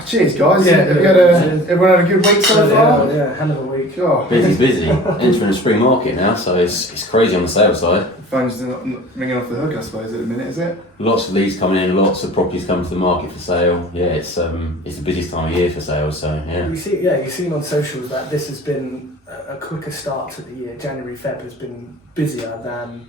Oh, cheers, guys. Yeah, Have you everyone had a good week so far? Yeah, hell of a week. Oh. Busy. Entering the spring market now, so it's crazy on the sales side. The phone's not ringing off the hook, I suppose, at the minute, is it? Lots of leads coming in, lots of properties coming to the market for sale. Yeah, it's the busiest time of year for sales, so yeah. You've seen on socials that this has been a quicker start to the year. January, Feb has been busier than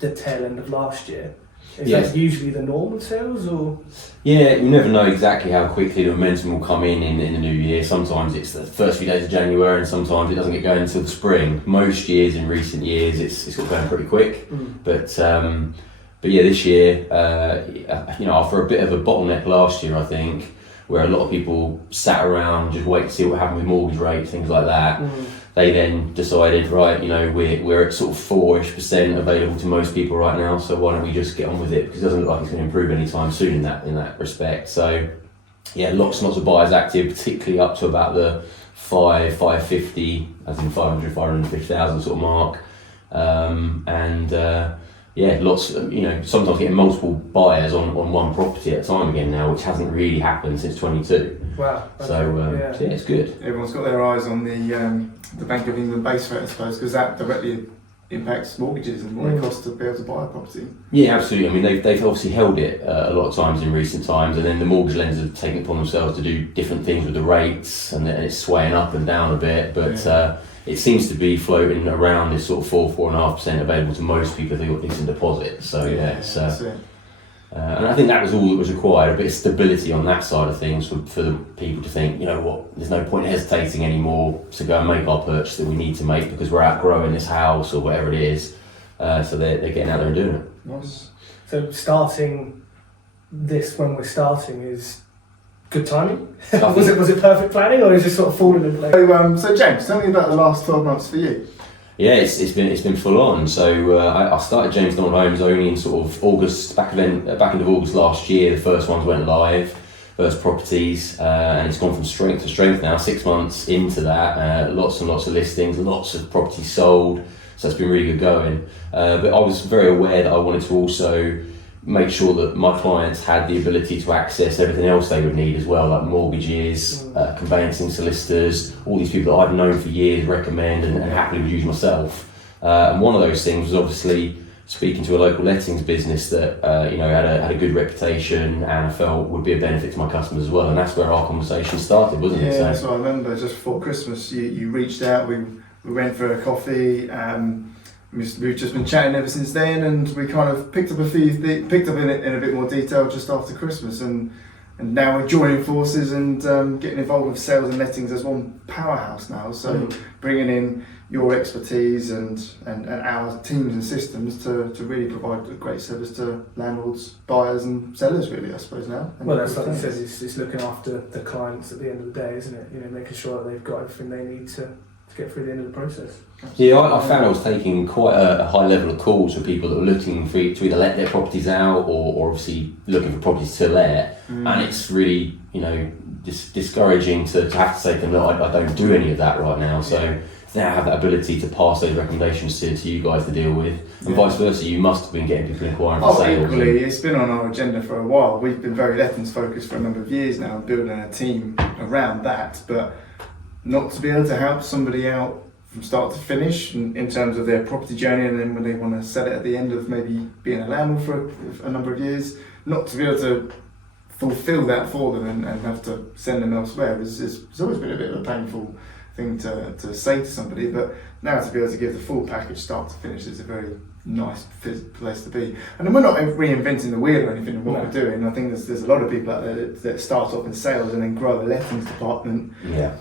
the tail end of last year. Is that usually the norm with sales, or? Yeah, you never know exactly how quickly the momentum will come in the new year. Sometimes it's the first few days of January, and sometimes it doesn't get going until the spring. Most years in recent years, it's got going pretty quick. But yeah, this year, after a bit of a bottleneck last year, I think, where a lot of people sat around just wait to see what happened with mortgage rates, things like that. They then decided, right, we're at sort of 4-ish% available to most people right now, so why don't we just get on with it? Because it doesn't look like it's going to improve anytime soon in that respect. So yeah, lots and lots of buyers active, particularly up to about the 550, as in 550,000 sort of mark. Lots, sometimes getting multiple buyers on one property at a time again now, which hasn't really happened since 22. Wow. So it's good. Everyone's got their eyes on the Bank of England base rate, I suppose, because that directly impacts mortgages and what it costs to be able to buy a property. Yeah, absolutely. I mean, they've obviously held it a lot of times in recent times, and then the mortgage lenders have taken it upon themselves to do different things with the rates, and it's swaying up and down a bit, but it seems to be floating around this sort of 4.5% available to most people if they've got decent deposits. So and I think that was all that was required, a bit of stability on that side of things for the people to think, you know what, there's no point hesitating anymore to go and make our purchase that we need to make because we're outgrowing this house or whatever it is. So they're getting out there and doing it. Nice. So starting this when we're starting is good timing? was it perfect planning, or is it sort of falling in place? So James, tell me about the last 12 months for you. Yeah, it's been full on. So I started James Donald Homes only in sort of August, back end of August last year. The first ones went live, first properties, and it's gone from strength to strength now. 6 months into that, lots and lots of listings, lots of properties sold. So it's been really good going. But I was very aware that I wanted to also make sure that my clients had the ability to access everything else they would need as well, like mortgages, conveyancing solicitors, all these people that I've known for years, recommend and happily would use myself. And one of those things was obviously speaking to a local lettings business that had a good reputation and I felt would be a benefit to my customers as well. And that's where our conversation started, wasn't it? Yeah, that's what I remember. Just before Christmas, you reached out. We went for a coffee. We've just been chatting ever since then, and we kind of picked up in a bit more detail just after Christmas, and now we're joining forces and getting involved with sales and lettings as one powerhouse now. So bringing in your expertise and our teams and systems to really provide a great service to landlords, buyers, and sellers. Really, I suppose now. Well, that's like you said. It's looking after the clients at the end of the day, isn't it? Making sure that they've got everything they need to get through the end of the process. Yeah, I found I was taking quite a high level of calls from people that were looking to either let their properties out or obviously looking for properties to let, and it's really discouraging to have to say to them, no, I don't do any of that right now. So now have that ability to pass those recommendations to you guys to deal with, and vice versa. You must have been getting people inquiring for sales. Equally, it's been on our agenda for a while. We've been very lettings focused for a number of years now, building a team around that, but not to be able to help somebody out from start to finish in terms of their property journey, and then when they want to sell it at the end of maybe being a landlord for a number of years, not to be able to fulfill that for them and have to send them elsewhere it's always been a bit of a painful thing to say to somebody, but now to be able to give the full package start to finish is a very nice place to be. And we're not reinventing the wheel or anything in what we're doing. I think there's a lot of people out there that start off in sales and then grow a lettings department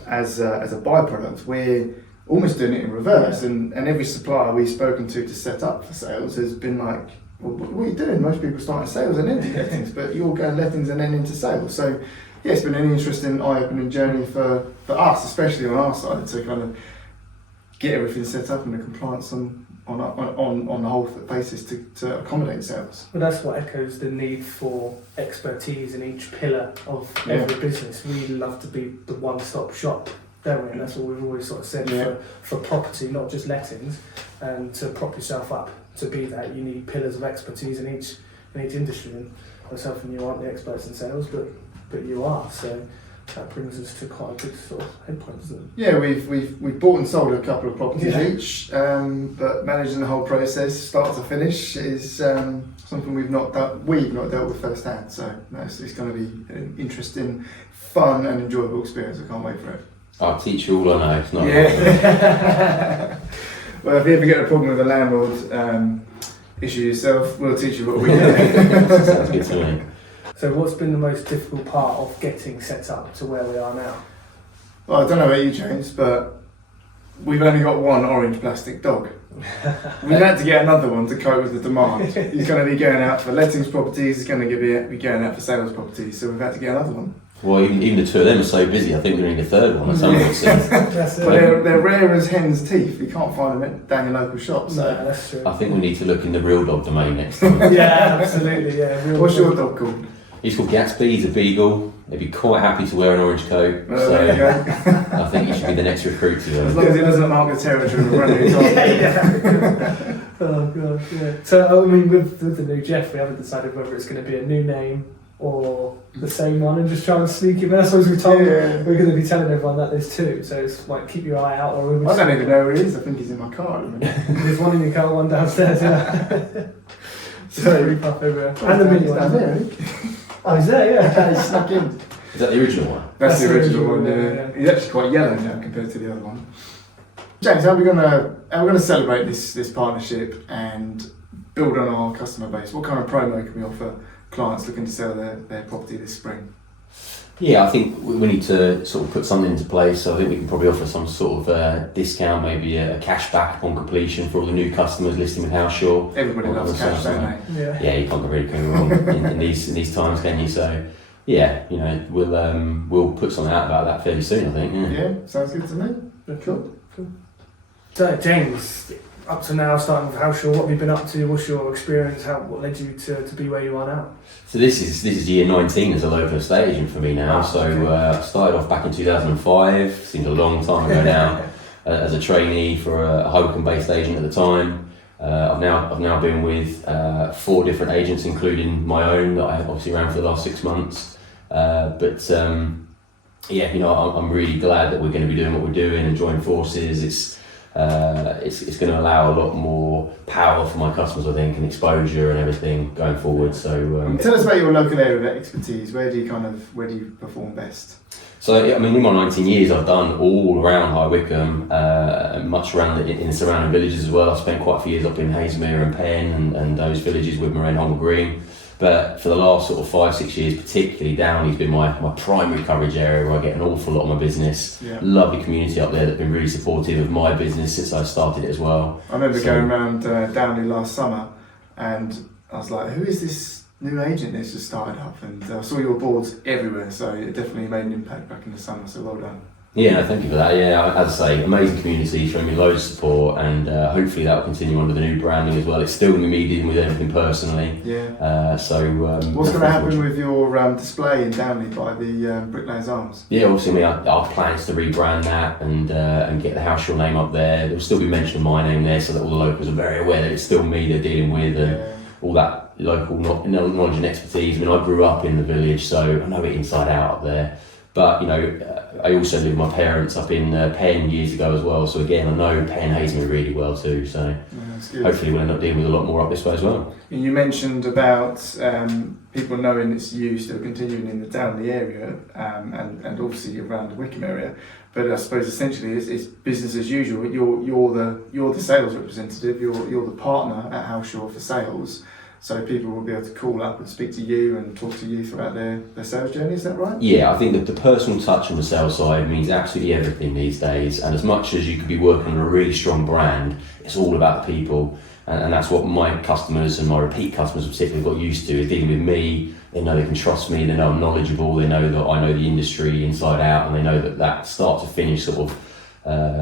as a byproduct. We're almost doing it in reverse, and every supplier we've spoken to set up for sales has been like, well, what are you doing? Most people start in sales and then into lettings, but you're going lettings and then into sales. So yeah, it's been an interesting eye-opening journey for us, especially on our side, to kind of get everything set up and the compliance on the whole basis to accommodate sales. Well, that's what echoes the need for expertise in each pillar of every business. We love to be the one-stop shop, don't we? And that's what we've always sort of said for property, not just lettings. And to prop yourself up to be that, you need pillars of expertise in each industry. And myself and you aren't the experts in sales, but you are. So that brings us to quite a good sort of endpoint, doesn't it? Yeah, we've bought and sold a couple of properties each, but managing the whole process, start to finish, is something we've not dealt with firsthand. So it's going to be an interesting, fun, and enjoyable experience. I can't wait for it. I'll teach you all I know. It's not Well, if you ever get a problem with a landlord, issue yourself. We'll teach you what we know. Sounds good to me. So what's been the most difficult part of getting set up to where we are now? Well, I don't know about you, James, but we've only got one orange plastic dog. We've had to get another one to cope with the demand. He's going to be going out for lettings properties, he's going to be going out for sales properties, so we've had to get another one. Well, even the two of them are so busy, I think we need a third one or something. That's it. But they're rare as hen's teeth. You can't find them down your local shops. No, that's true. I think we need to look in the real dog domain next time. Yeah, absolutely, yeah. What's your dog called? He's called Gatsby, he's a beagle. He'd be quite happy to wear an orange coat. There you go. I think he should be the next recruit to As them. long as he doesn't mark the territory of a brand new dog. Yeah. Oh god, yeah. So I mean, with the new Jeff, we haven't decided whether it's going to be a new name or the same one, and just try and sneak him in. I suppose we're going to be telling everyone that there's two, so it's like keep your eye out. Or I don't even know where he is. I think he's in my car at the minute. There's one in your car, one downstairs. Yeah. So Really puff over. And the mini one. down there, I think. Oh, he's there, yeah. He snuck in. Is that the original one? That's the original one. yeah. Yeah. He's actually quite yellow now compared to the other one. James, how are we gonna celebrate this partnership and build on our customer base? What kind of promo can we offer clients looking to sell their property this spring? Yeah, I think we need to sort of put something into place. So I think we can probably offer some sort of discount, maybe a cash back upon completion for all the new customers listing with HouseShaw. Everybody loves cash, don't they? Yeah. Yeah, you can't really go wrong in these times, can you? So yeah, you know, we'll put something out about that fairly soon, I think. Yeah, sounds good to me. Cool. So James, up to now, starting with HouseShaw, what have you been up to? What's your experience? What led you to be where you are now? So this is year 19 as a local estate agent for me now. Ah, So okay. I started off back in 2005. Seems a long time ago now. As a trainee for a Hoboken-based agent at the time. I've now been with 4 different agents, including my own that I obviously ran for the last 6 months. Yeah, you know, I'm really glad that we're going to be doing what we're doing and join forces. It's going to allow a lot more power for my customers, I think, and exposure and everything going forward. So Tell us about your local area of expertise. Where do you perform best? So I mean, in my 19 years, I've done all around High Wycombe, much around in the surrounding villages as well. I've spent quite a few years up in Haslemere and Penn and those villages with Moraine, Holmer Green. But for the last sort of 5-6 years, particularly Downey's been my primary coverage area where I get an awful lot of my business. Yeah. Lovely community up there that've been really supportive of my business since I started it as well. I remember going around Downey last summer and I was like, who is this new agent that's just started up? And I saw your boards everywhere, so it definitely made an impact back in the summer, so well done. Yeah, no, thank you for that. Yeah, as I say, amazing community, showing me loads of support, and hopefully that will continue under the new branding as well. It's still going to be me dealing with everything personally. Yeah. What's going to happen with your display in Downey by the Bricklayers Arms? Yeah, obviously, our plans to rebrand that and get the HouseShaw's name up there. There'll still be mentioning my name there, so that all the locals are very aware that it's still me they're dealing with, and all that local knowledge and expertise. I mean, I grew up in the village, so I know it inside out up there. But, you know, I also lived with my parents up in Penn years ago as well. So again, I know Penn Haslemere really well too. So hopefully we'll end up dealing with a lot more up this way as well. And you mentioned about people knowing it's you still continuing in the Downey area and obviously around the Wycombe area. But I suppose essentially it's business as usual. You're the sales representative. You're the partner at HouseShaw for sales. So people will be able to call up and speak to you and talk to you throughout their sales journey, is that right? Yeah, I think that the personal touch on the sales side means absolutely everything these days. And as much as you could be working on a really strong brand, it's all about the people. And that's what my customers and my repeat customers particularly got used to, is dealing with me. They know they can trust me, they know I'm knowledgeable, they know that I know the industry inside out, and they know that start to finish sort of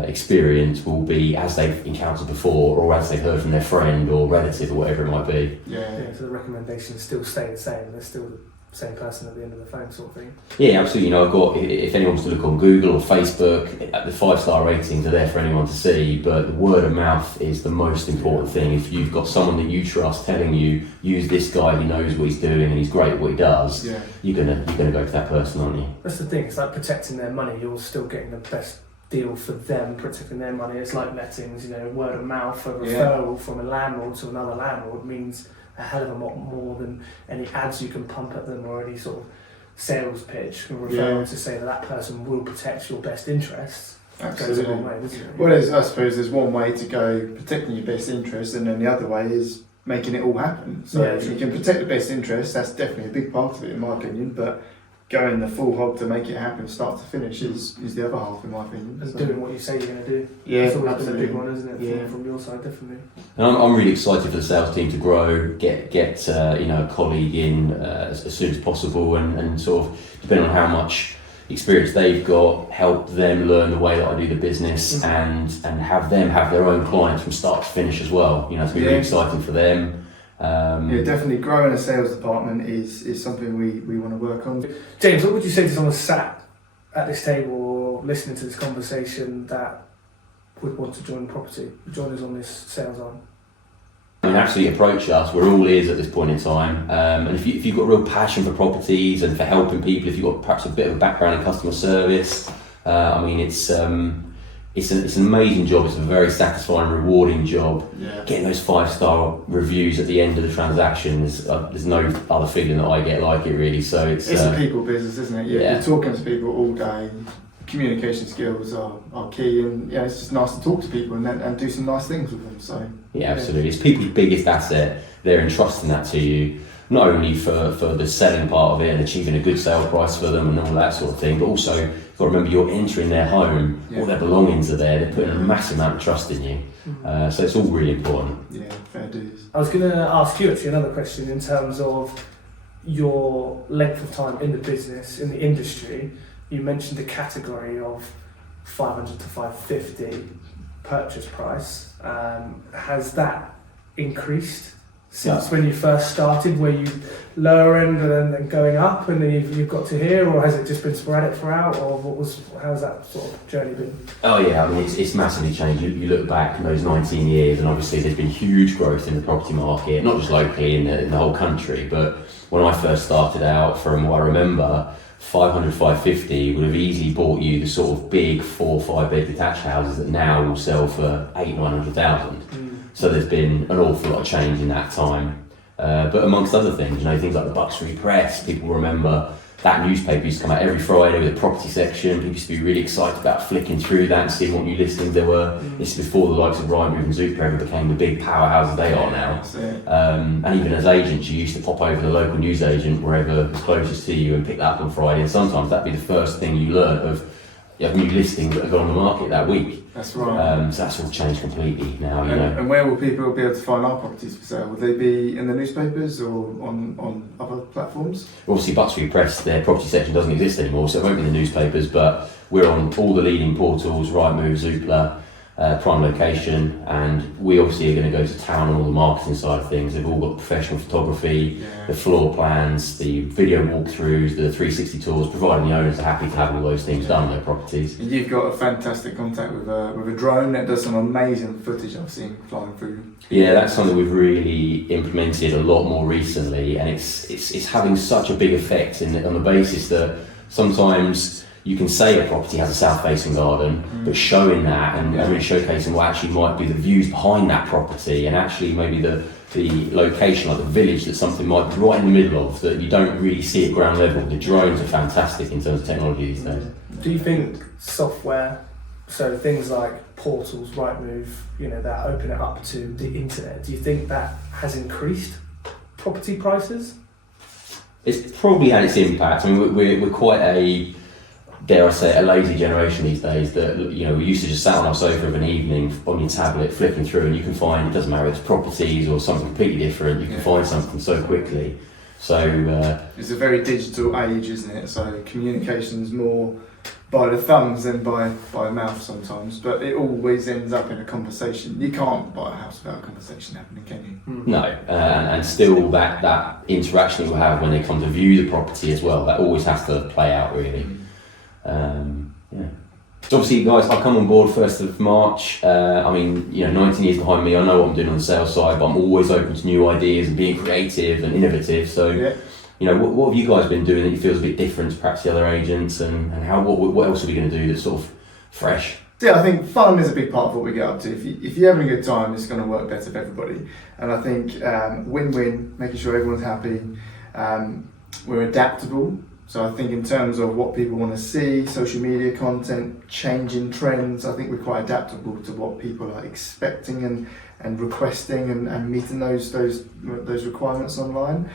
experience will be as they've encountered before, or as they've heard from their friend or relative or whatever it might be. Yeah, so the recommendations still stay the same. They're still same person at the end of the phone sort of thing. Yeah, absolutely. You know, I've got, if anyone wants to look on Google or Facebook, the 5-star ratings are there for anyone to see, but the word of mouth is the most important thing. If you've got someone that you trust telling you, use this guy, he knows what he's doing and he's great at what he does, you're gonna go for that person, aren't you? That's the thing, it's like protecting their money. You're still getting the best deal for them, protecting their money. It's like lettings, you know, word of mouth, a referral from a landlord to another landlord means a hell of a lot more than any ads you can pump at them or any sort of sales pitch or referral to say that that person will protect your best interests. Absolutely. Goes a long way, doesn't it? Well, I suppose there's one way to go protecting your best interest, and then the other way is making it all happen. So if you can protect the best interest, that's definitely a big part of it in my opinion, but going the full hog to make it happen start to finish is the other half in my opinion. And doing what you say you're going to do. Yeah, it's always absolutely. been a big one, isn't it? From your side, definitely. And I'm really excited for the sales team to grow, get you know, a colleague in as soon as possible, and sort of depending on how much experience they've got, help them learn the way that I do the business, and have them have their own clients from start to finish as well. You know, it's been really exciting for them. Definitely growing a sales department is something we want to work on. James, what would you say to someone sat at this table or listening to this conversation that would want to join property, join us on this sales arm? I mean, absolutely approach us. We're all ears at this point in time. And if you've got real passion for properties and for helping people, if you've got perhaps a bit of a background in customer service, I mean, it's an amazing job. It's a very satisfying, rewarding job. Getting those 5-star reviews at the end of the transaction there's no other feeling that I get like it really. So it's a people business, isn't it? You're talking to people all day. Communication skills are key, and it's just nice to talk to people and do some nice things with them. So absolutely, it's people's biggest asset. They're entrusting that to you, not only for the selling part of it and achieving a good sale price for them and all that sort of thing, but also you've got to remember you're entering their home, all their belongings are there, they're putting a massive amount of trust in you. So it's all really important. Yeah, fair dues. I was going to ask you actually another question in terms of your length of time in the business, in the industry. You mentioned the category of 500 to 550 purchase price. Has that increased since when you first started? Were you lower end and then going up, and then you've got to here, or has it just been sporadic throughout, or how's that sort of journey been? Oh yeah, I mean it's massively changed. You look back in those 19 years, and obviously there's been huge growth in the property market, not just locally in the whole country, but when I first started out, from what I remember, 500, 550 would have easily bought you the sort of big 4 or 5 bed detached houses that now will sell for 800,000-900,000. So there's been an awful lot of change in that time. But amongst other things, you know, things like the Bucks Free Press, people remember that newspaper used to come out every Friday with a property section. People used to be really excited about flicking through that and seeing what new listings there were. This is before the likes of Rightmove and Zoopla ever became the big powerhouses they are now. And even as agents, you used to pop over to the local newsagent wherever was closest to you and pick that up on Friday. And sometimes that'd be the first thing you learn of new listings that have gone on the market that week. That's right. So that's all changed completely now. And where will people be able to find our properties for sale? Will they be in the newspapers or on other platforms? Obviously, Bucks Free Press, their property section doesn't exist anymore, so it won't be in the newspapers. But we're on all the leading portals: Rightmove, Zoopla, prime location, and we obviously are going to go to town on all the marketing side of things. They've all got professional photography, the floor plans, the video walkthroughs, the 360 tours, providing the owners are happy to have all those things done on their properties. And you've got a fantastic contact with a drone that does some amazing footage I've seen flying through. Yeah, that's something we've really implemented a lot more recently, and it's having such a big effect on the basis that sometimes you can say a property has a south-facing garden, but showing that and really showcasing what actually might be the views behind that property, and actually maybe the location, like the village that something might be right in the middle of, that you don't really see at ground level. The drones are fantastic in terms of technology these days. Do you think software, so things like portals, Rightmove, that open it up to the internet, do you think that has increased property prices? It's probably had its impact. I mean, we're quite a, dare I say, a lazy generation these days, that we used to just sat on our sofa of an evening on your tablet flipping through, and you can find, it doesn't matter if it's properties or something completely different, you can find something so quickly. So it's a very digital age, isn't it? So communication's more by the thumbs than by mouth sometimes, but it always ends up in a conversation. You can't buy a house without a conversation happening, can you? No, and still that interaction that we'll have when they come to view the property as well, that always has to play out really. Yeah. So obviously, guys, I come on board 1st of March. 19 years behind me, I know what I'm doing on the sales side, but I'm always open to new ideas and being creative and innovative. So, what have you guys been doing that you feel is a bit different to perhaps the other agents, and what else are we going to do that's sort of fresh? Yeah, I think fun is a big part of what we get up to. If you're having a good time, it's going to work better for everybody. And I think win-win, making sure everyone's happy. We're adaptable. So I think in terms of what people want to see, social media content, changing trends, I think we're quite adaptable to what people are expecting and requesting and meeting those requirements online.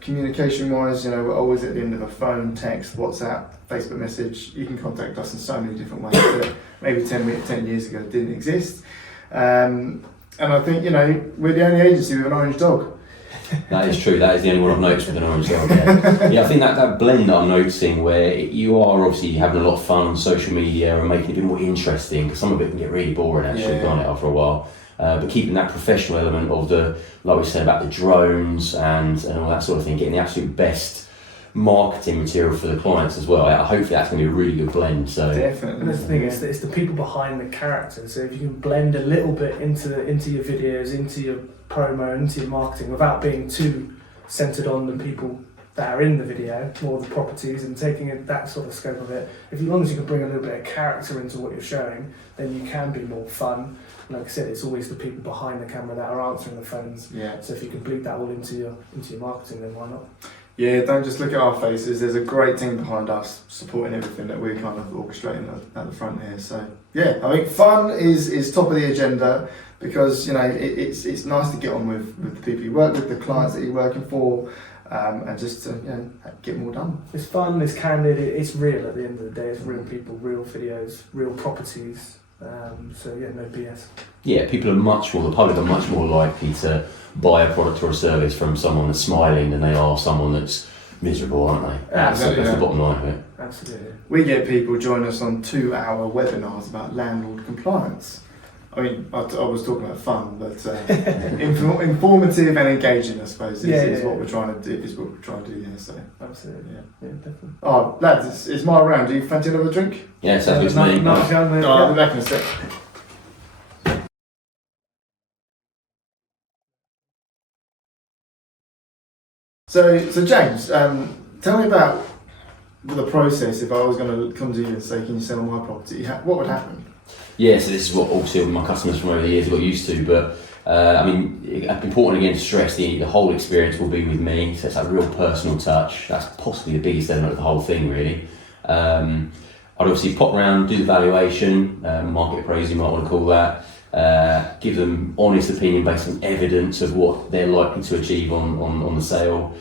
Communication-wise, we're always at the end of a phone, text, WhatsApp, Facebook message. You can contact us in so many different ways that maybe 10 years ago didn't exist. And I think, we're the only agency with an orange dog. That is true. That is the only one I've noticed with an orange dog. Yeah, I think that blend that I'm noticing, where you are obviously having a lot of fun on social media and making it a bit more interesting, because some of it can get really boring actually, can't it, after a while. But keeping that professional element of like we said about the drones and all that sort of thing, getting the absolute best marketing material for the clients as well. Hopefully that's going to be a really good blend. So definitely. And that's the thing, it's the people behind the characters. So if you can blend a little bit into your videos, into your promo, into your marketing, without being too centered on the people that are in the video, more the properties, and taking that sort of scope of it. As long as you can bring a little bit of character into what you're showing, then you can be more fun. Like I said, it's always the people behind the camera that are answering the phones. Yeah. So if you can bleed that all into your marketing, then why not? Yeah, don't just look at our faces. There's a great team behind us supporting everything that we're kind of orchestrating at the front here. So yeah, I think fun is top of the agenda, because it's nice to get on with the people you work with, the clients that you're working for, and just to get more done. It's fun, it's candid, it's real at the end of the day. It's real people, real videos, real properties. So yeah, no BS. Yeah, the public are much more likely to buy a product or a service from someone that's smiling than they are someone that's miserable, aren't they? That's the bottom line of it. Absolutely. We get people join us on 2-hour webinars about landlord compliance. I mean, I was talking about fun, but informative and engaging, I suppose, is what we're trying to do. Is what we're trying to do here. So absolutely, yeah, definitely. Oh, lads, it's my round. Do you fancy another drink? Yeah, sounds good to me. I'll be back in a sec. So James, tell me about the process. If I was going to come to you and say, "Can you sell my property?" What would happen? Yeah, so this is what also my customers from over the years got used to, but important again to stress the whole experience will be with me, so it's that real personal touch. That's possibly the biggest element of the whole thing really. I'd obviously pop around, do the valuation, market appraisal you might want to call that, give them honest opinion based on evidence of what they're likely to achieve on the sale.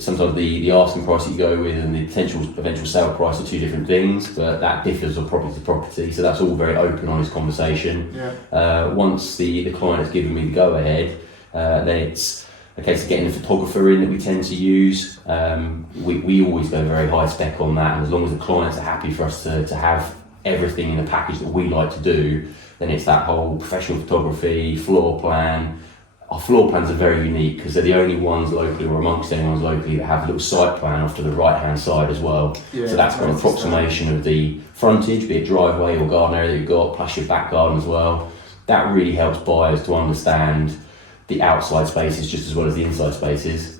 Sometimes the asking price that you go with and the potential eventual sale price are two different things, but that differs from property to property. So that's all very open, honest conversation. Yeah. Once the client has given me the go ahead, then it's a case of getting a photographer in that we tend to use. We always go very high spec on that, and as long as the clients are happy for us to have everything in the package that we like to do, then it's that whole professional photography, floor plan. Our floor plans are very unique because they're the only ones locally, or amongst anyone's locally, that have a little side plan off to the right hand side as well. Yeah, so that's an approximation of the frontage, be it driveway or garden area that you've got, plus your back garden as well. That really helps buyers to understand the outside spaces just as well as the inside spaces.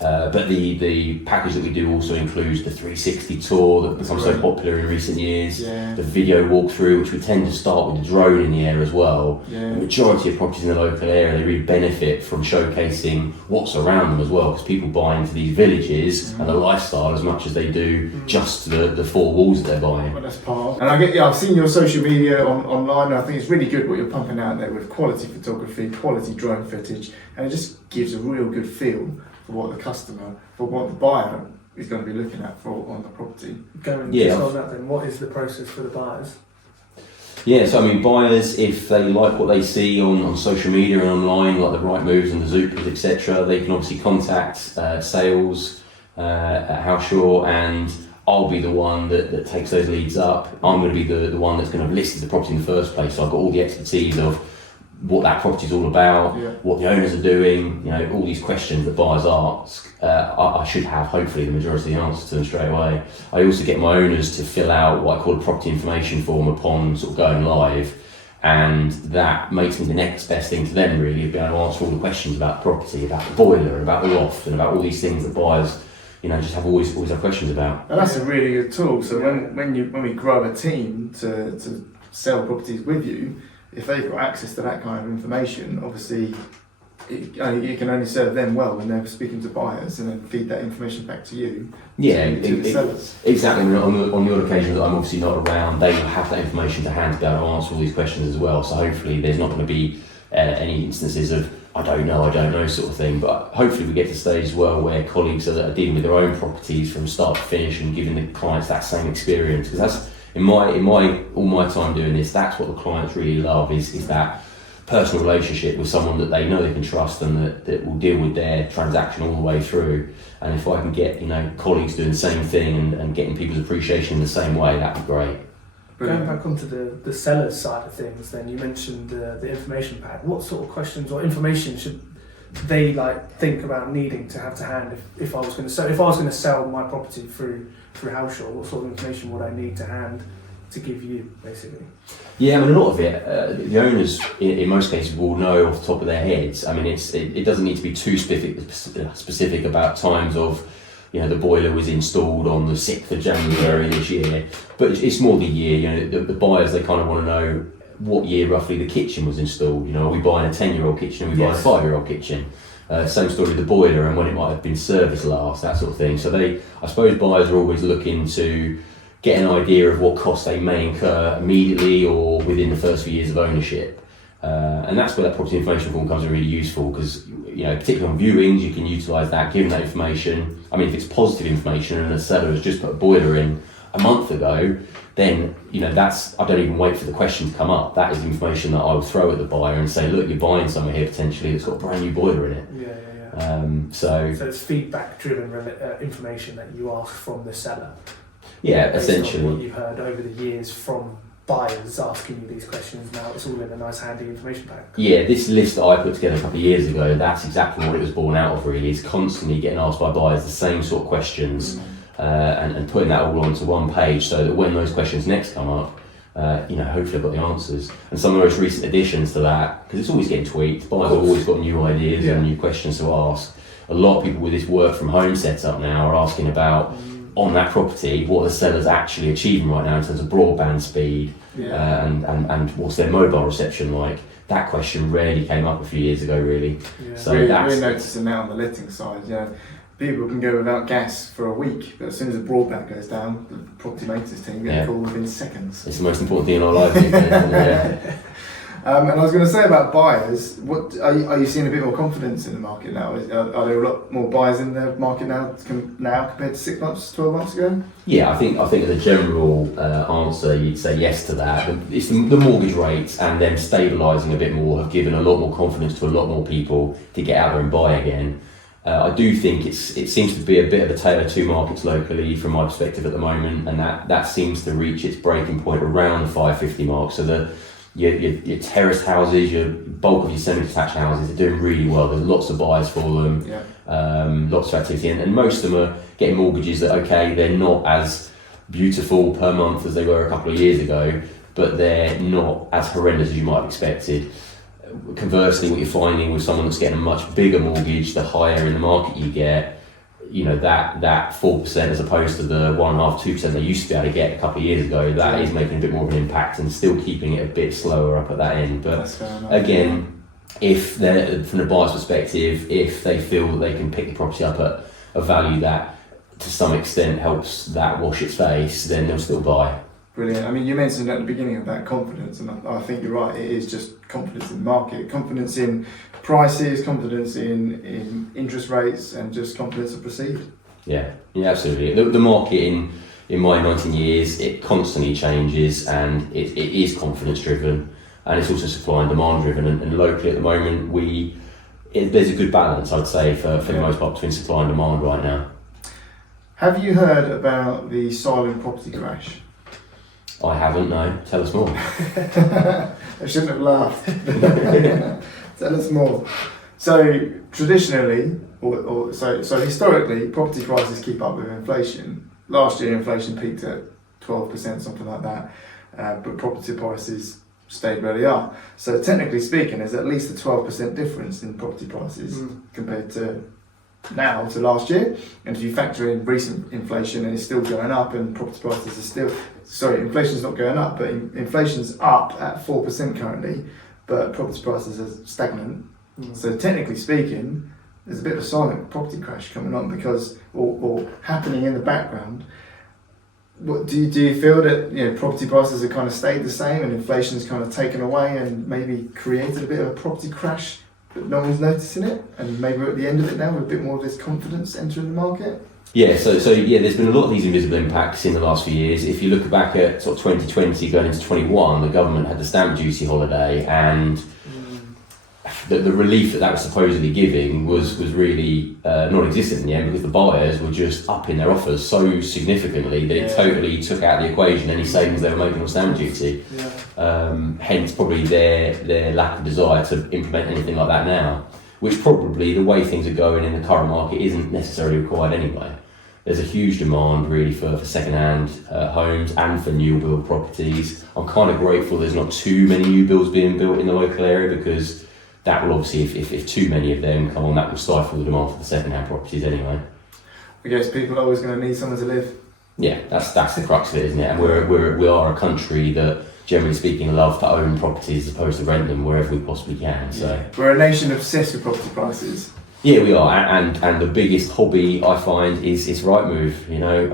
But the package that we do also includes the 360 tour that becomes so popular in recent years, the video walkthrough, which we tend to start with the drone in the air as well. The majority of properties in the local area, they really benefit from showcasing what's around them as well, because people buy into these villages and the lifestyle as much as they do just the four walls that they're buying. Well, that's part. And I've seen your social media online, and I think it's really good what you're pumping out there with quality photography, quality drone footage, and it just gives a real good feel for what the customer, for what the buyer is going to be looking at on the property. Going just on that then, what is the process for the buyers? Yeah, so buyers, if they like what they see on social media and online, like the Rightmoves and the Zoopers, etc., they can obviously contact sales at HouseShaw, and I'll be the one that takes those leads up. I'm going to be the one that's going to have listed the property in the first place. So I've got all the expertise of what that property is all about, what the owners are doing, you know, all these questions that buyers ask. I should have, hopefully, the majority of the answers to them straight away. I also get my owners to fill out what I call a property information form upon sort of going live, and that makes me the next best thing to them, really, of being able to answer all the questions about the property, about the boiler, about the loft, and about all these things that buyers, you know, just always have questions about. And that's a really good tool. So when we grow a team to sell properties with you, if they've got access to that kind of information, obviously it can only serve them well when they're speaking to buyers, and then feed that information back to you. Yeah, to the sellers. Exactly. On the odd occasion that I'm obviously not around, they will have that information to hand to be able to answer all these questions as well. So hopefully there's not going to be any instances of I don't know sort of thing. But hopefully we get to the stage as well where colleagues are dealing with their own properties from start to finish and giving the clients that same experience, because that's in all my time doing this, that's what the clients really love is that personal relationship with someone that they know they can trust and that will deal with their transaction all the way through. And if I can get, you know, colleagues doing the same thing and getting people's appreciation in the same way, that'd be great. Going back onto the seller's side of things, then you mentioned the information pad. What sort of questions or information should they think about needing to have to hand if I was going to sell my property through HouseShaw? What sort of information would I need to hand to give you, basically? Yeah, I mean, a lot of it, the owners in most cases will know off the top of their heads. I mean, it doesn't need to be too specific about times of, you know, the boiler was installed on the 6th of January this year, but it's more the year. You know, the buyers, they kind of want to know what year roughly the kitchen was installed. You know, are we buying a 10-year-old kitchen, are we buying a 5-year-old kitchen? Same story with the boiler and when it might have been serviced last, that sort of thing. So I suppose buyers are always looking to get an idea of what costs they may incur immediately or within the first few years of ownership. And that's where that property information form comes in really useful, because, you know, particularly on viewings, you can utilise that, given that information. I mean, if it's positive information and a seller has just put a boiler in a month ago, then, you know, I don't even wait for the question to come up. That is information that I will throw at the buyer and say, look, you're buying somewhere here potentially that's got a brand new boiler in it. So it's feedback-driven information that you ask from the seller. Yeah, based essentially. on what you've heard over the years from buyers asking you these questions, now it's all in a nice handy information pack. Yeah, this list that I put together a couple of years ago, that's exactly what it was born out of, really, is constantly getting asked by buyers the same sort of questions, and putting that all onto one page so that when those questions next come up, you know, hopefully I've got the answers. And some of the most recent additions to that, because it's always getting tweaked, buyers have always got new ideas and new questions to ask. A lot of people with this work from home setup now are asking about, on that property, what the seller's actually achieving right now in terms of broadband speed, and what's their mobile reception like. That question rarely came up a few years ago, really. Yeah. So we're noticing now on the letting side, people can go without gas for a week, but as soon as the broadband goes down, the property maintenance team get a call within seconds. It's the most important thing in our life. And I was going to say about buyers, what are you seeing a bit more confidence in the market now? Are there a lot more buyers in the market now compared to 6 months, 12 months ago? Yeah, I think as a general answer, you'd say yes to that. It's the mortgage rates and them stabilising a bit more have given a lot more confidence to a lot more people to get out there and buy again. I do think it seems to be a bit of a tale of two markets locally from my perspective at the moment, and that seems to reach its breaking point around the 550 mark. So your terraced houses, your bulk of your semi-detached houses are doing really well. There's lots of buyers for them, lots of activity, and most of them are getting mortgages that, okay, they're not as beautiful per month as they were a couple of years ago, but they're not as horrendous as you might have expected. Conversely, what you're finding with someone that's getting a much bigger mortgage, the higher in the market you get, you know, that 4% as opposed to the 1.5-2% they used to be able to get a couple of years ago, that is making a bit more of an impact and still keeping it a bit slower up at that end. But again, if they're, from the buyer's perspective, if they feel that they can pick the property up at a value that to some extent helps that wash its face, then they'll still buy. Brilliant. I mean, you mentioned at the beginning about confidence, and I think you're right. It is just confidence in the market, confidence in prices, confidence in interest rates, and just confidence to proceed. Yeah, absolutely. The market in my 19 years, it constantly changes, and it is confidence driven, and it's also supply and demand driven. And locally at the moment, there's a good balance, I'd say, for the most part between supply and demand right now. Have you heard about the silent property crash? I haven't, no. Tell us more. I shouldn't have laughed. Tell us more. So traditionally, so historically, property prices keep up with inflation. Last year, inflation peaked at 12%, something like that, but property prices stayed where they are. So technically speaking, there's at least a 12% difference in property prices compared to now to last year. And if you factor in recent inflation, and it's still going up, and property prices are still, inflation's not going up, but inflation's up at 4% currently, but property prices are stagnant. So technically speaking, there's a bit of a silent property crash coming on because, or happening in the background. What do you feel that property prices have kind of stayed the same and inflation's kind of taken away and maybe created a bit of a property crash, but no one's noticing it, and maybe we're at the end of it now with a bit more of this confidence entering the market? Yeah, so there's been a lot of these invisible impacts in the last few years. If you look back at sort of 2020 going into 21, the government had the stamp duty holiday, and the relief that was supposedly giving was really non-existent in the end, because the buyers were just upping their offers so significantly that it totally took out of the equation any savings they were making on stamp duty. Hence probably their lack of desire to implement anything like that now, which probably the way things are going in the current market isn't necessarily required anyway. There's a huge demand really for second-hand homes and for new build properties. I'm kind of grateful there's not too many new builds being built in the local area, because that will obviously, if too many of them come on, that will stifle the demand for the second-hand properties anyway. I guess people are always going to need somewhere to live. Yeah, that's the crux of it, isn't it? And we are a country that, generally speaking, love to own properties as opposed to rent them wherever we possibly can. So we're a nation obsessed with property prices. Yeah, we are, and the biggest hobby I find is Rightmove.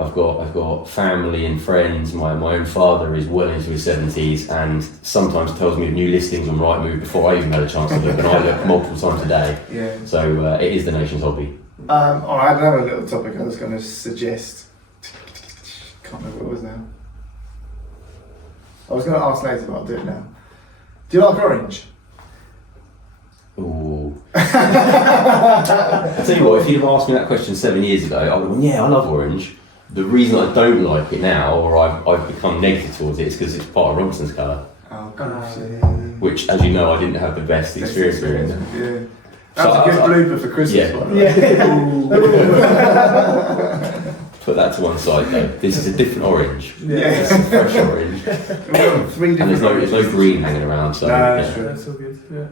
I've got family and friends. My own father is well into his 70s, and sometimes tells me of new listings on Rightmove before I even had a chance to look, and I look multiple times a day. Yeah. So it is the nation's hobby. I had another little topic I was going to suggest. Can't remember what it was now. I was going to ask later, but I'll do it now. Do you like orange? Ooh. I tell you what, if you'd have asked me that question 7 years ago, I would have gone, yeah, I love orange. The reason I don't like it now, or I've become negative towards it, is because it's part of Robinson's colour. Oh, gosh. Which, as you know, I didn't have the best experience with. Yeah. That's a good blooper for Christmas. Put that to one side though. This is a different orange. This is a fresh orange. Three different and there's no green hanging around. So that's true. That's all good. Yeah.